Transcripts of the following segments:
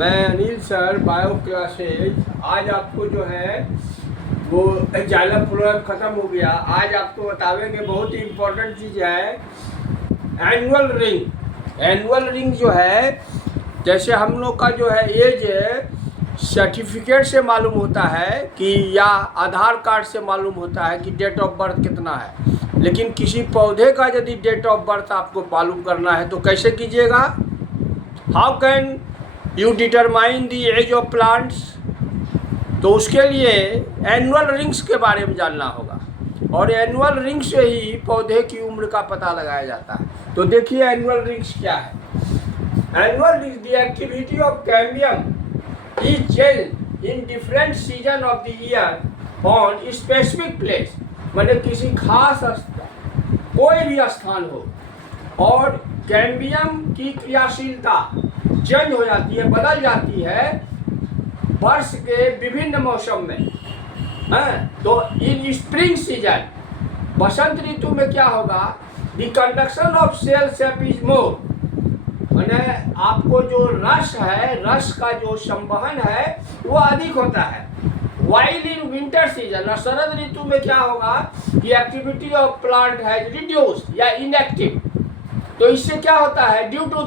मैं Anil sir, bio classes. आज आपको जो है वो जाइलम फ्लोएम ख़त्म हो गया। आज आपको बतावेंगे बहुत ही इम्पोर्टेंट चीज़ है, एनुअल रिंग। एनुअल रिंग जो है, जैसे हम लोग का जो है एज सर्टिफिकेट से मालूम होता है कि या आधार कार्ड से मालूम होता है कि डेट ऑफ बर्थ कितना है, लेकिन किसी पौधे का यदि डेट ऑफ बर्थ आपको मालूम करना है तो कैसे कीजिएगा? How can you determine the age of plants? तो उसके लिए एनुअल रिंग्स के बारे में जानना होगा, और एनुअल रिंग से ही पौधे की उम्र का पता लगाया जाता है। तो देखिए एनुअल रिंग्स क्या है। Annual rings, the activity of cambium is change in different season of the year on specific place. मतलब किसी खास कोई भी स्थान हो, और कैम्बियम की क्रियाशीलता चेंज हो जाती है, बदल जाती है वर्ष के विभिन्न मौसम में। तो इन स्प्रिंग सीजन, बसंत ऋतु में क्या होगा? The conduction of cell sap is more, मैंने आपको जो रस है, रस का जो संवहन है वो अधिक होता है। वाइल इन विंटर सीजन, शरद ऋतु में क्या होगा? ये एक्टिविटी ऑफ प्लांट है रिड्यूस या इनएक्टिव। तो इससे क्या होता है? Due to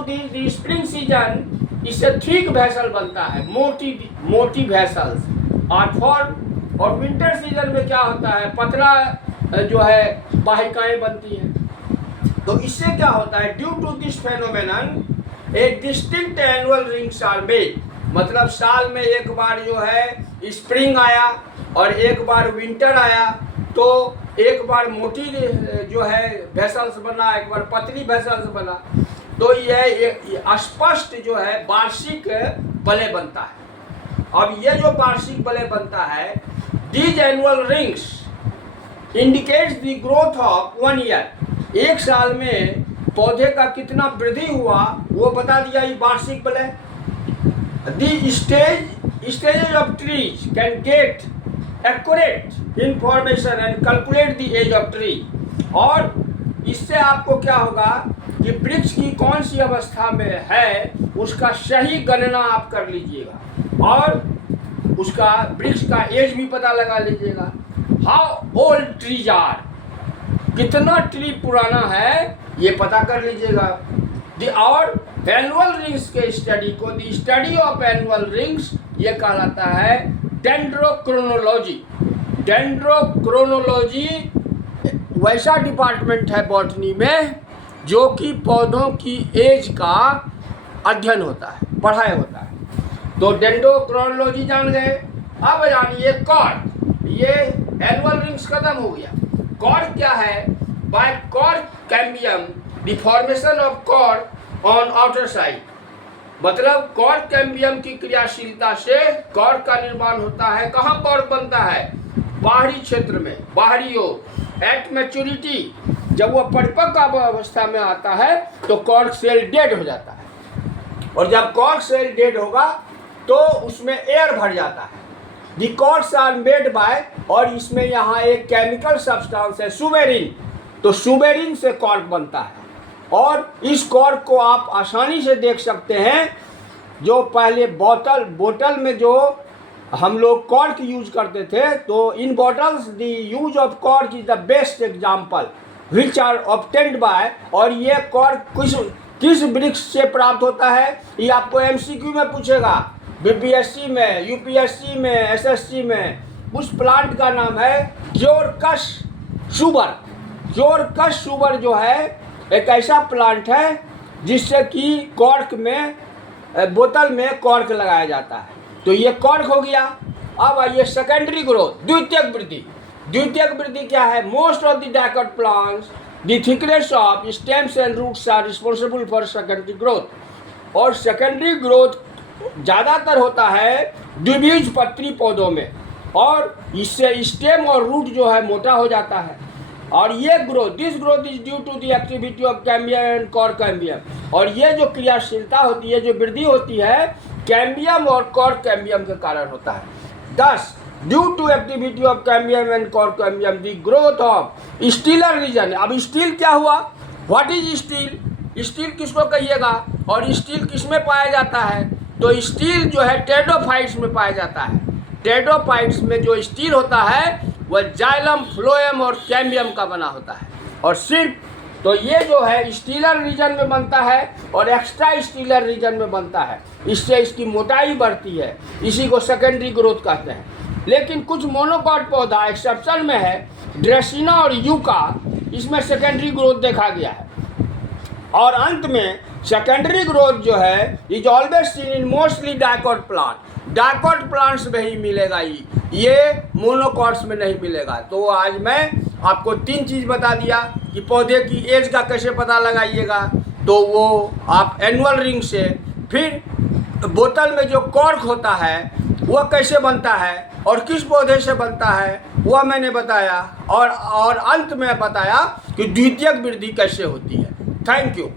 the spring season, इससे थिक वेसल बनता है, मोटी वेसल्स। और विंटर सीजन में क्या होता है? पतला जो है वाहिकाएं बनती हैं। तो इससे क्या होता है? Due to this phenomenon a distinct annual rings are made. मतलब साल में एक बार जो है स्प्रिंग आया और एक बार विंटर आया, तो एक बार मोटी जो है वेसल्स बना, एक बार पतली वेसल्स बना। तो यह स्पष्ट जो है वार्षिक बले बनता है। अब ये जो वार्षिक बले बनता है, these annual rings indicates the growth of 1 year. एक साल में पौधे का कितना वृद्धि हुआ वो बता दिया ये वार्षिक बले। The stages of trees can get accurate information and calculate the age of tree. और इससे आपको क्या होगा कि वृक्ष की कौन सी अवस्था में है उसका सही गणना आप कर लीजिएगा, और उसका वृक्ष का एज भी पता लगा लीजिएगा। हाउ ओल्ड ट्रीज आर, कितना ट्री पुराना है ये पता कर लीजिएगा। और एनुअल रिंग्स के स्टडी को, the study of annual rings, ये कहलाता है डेंड्रोक्रोनोलॉजी। डेंड्रोक्रोनोलॉजी वैसा डिपार्टमेंट है बॉटनी में जो कि पौधों की एज का अध्ययन होता है, पढ़ाई होता है। तो डेंड्रोक्रोनोलॉजी जान गए। अब जानिए कॉर्क। ये एनुअल रिंग्स खत्म हो गया। कॉर्क क्या है? By cork cambium the formation of cork on outer side. मतलब कॉर्क कैम्बियम की क्रियाशीलता से कॉर्क का निर्माण होता है। कहाँ कॉर्क बनता है? बाहरी क्षेत्र में, बाहरी ओर। एट मैच्योरिटी, जब वह परिपक्व अवस्था में आता है तो कॉर्क सेल डेड हो जाता है, और जब कॉर्क सेल डेड होगा तो उसमें एयर भर जाता है। दी कॉर्क्स आर मेड बाय, और इसमें यहाँ एक केमिकल सब्सटेंस है सुबेरिन। तो सुबेरिन से कॉर्क बनता है, और इस कॉर्क को आप आसानी से देख सकते हैं। जो पहले बोतल में जो हम लोग कॉर्क यूज करते थे, तो इन bottles the use of cork is the best example which are obtained by. और ये कॉर्क किस वृक्ष से प्राप्त होता है ये आपको एमसीक्यू में पूछेगा, बीपीएससी में, यूपीएससी में, एसएससी में। उस प्लांट का नाम है क्योरकस सुबर। क्योरकस सुबर जो है एक ऐसा प्लांट है जिससे कि कॉर्क में, बोतल में कॉर्क लगाया जाता है। तो ये कॉर्क हो गया। अब आइए सेकेंडरी ग्रोथ, द्वितीयक वृद्धि। द्वितीयक वृद्धि क्या है? Most of the dicot plants the thickness of stems and roots are responsible for secondary growth. और सेकेंडरी ग्रोथ ज़्यादातर होता है द्विबीजपत्री पौधों में, और इससे स्टेम और रूट जो है मोटा हो जाता है। और ये this growth is due to the activity of cambium and cork cambium. और ये जो क्रियाशीलता होती है, जो वृद्धि होती है, कैम्बियम और कॉर्क कैम्बियम के कारण होता है। 10 due to activity of cambium and cork cambium the growth of stelar region. अब स्टील क्या हुआ? What is steel? स्टील किसको कहिएगा और स्टील किस में पाया जाता है? तो स्टील जो है टेरिडोफाइट्स में पाया जाता है। टेरिडोफाइट्स में जो स्टील होता है वह जाइलम, फ्लोएम और कैम्बियम का बना होता है। और सिर्फ तो ये जो है स्टीलर रीजन में बनता है और एक्स्ट्रा स्टीलर रीजन में बनता है, इससे इसकी मोटाई बढ़ती है, इसी को सेकेंडरी ग्रोथ कहते हैं। लेकिन कुछ मोनोकॉट पौधा एक्सेप्शन में है, ड्रेसिना और यूका, इसमें सेकेंडरी ग्रोथ देखा गया है। और अंत में सेकेंडरी ग्रोथ जो है is always seen in mostly dicot plant. Dicot plants में ही मिलेगा, ये मोनोकॉट्स में नहीं मिलेगा। तो आज मैं आपको 3 चीज़ बता दिया कि पौधे की एज का कैसे पता लगाइएगा, तो वो आप एनुअल रिंग से, फिर बोतल में जो कॉर्क होता है वह कैसे बनता है और किस पौधे से बनता है वह मैंने बताया, और अंत में बताया कि द्वितीयक वृद्धि कैसे होती है। Thank you.